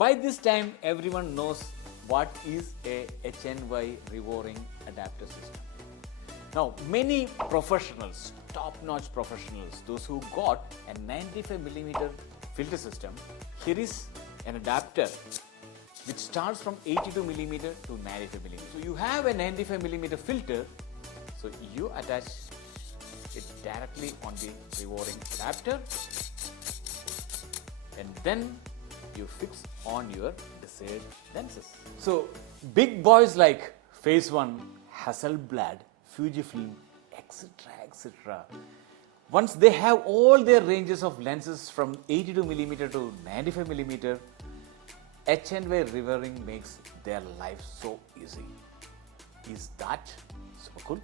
By this time, everyone knows what is a HNY REVORING adapter system. Now, many professionals, top-notch professionals, those who got a 95mm filter system, here is an adapter which starts from 82mm to 95mm. So you have a 95mm filter, so you attach it directly on the REVORING adapter and then you fix on your desired lenses. So big boys like Phase 1, Hasselblad, Fujifilm, etc. Once they have all their ranges of lenses from 82mm to 95mm, HNY REVORING makes their life so easy. Is that super cool?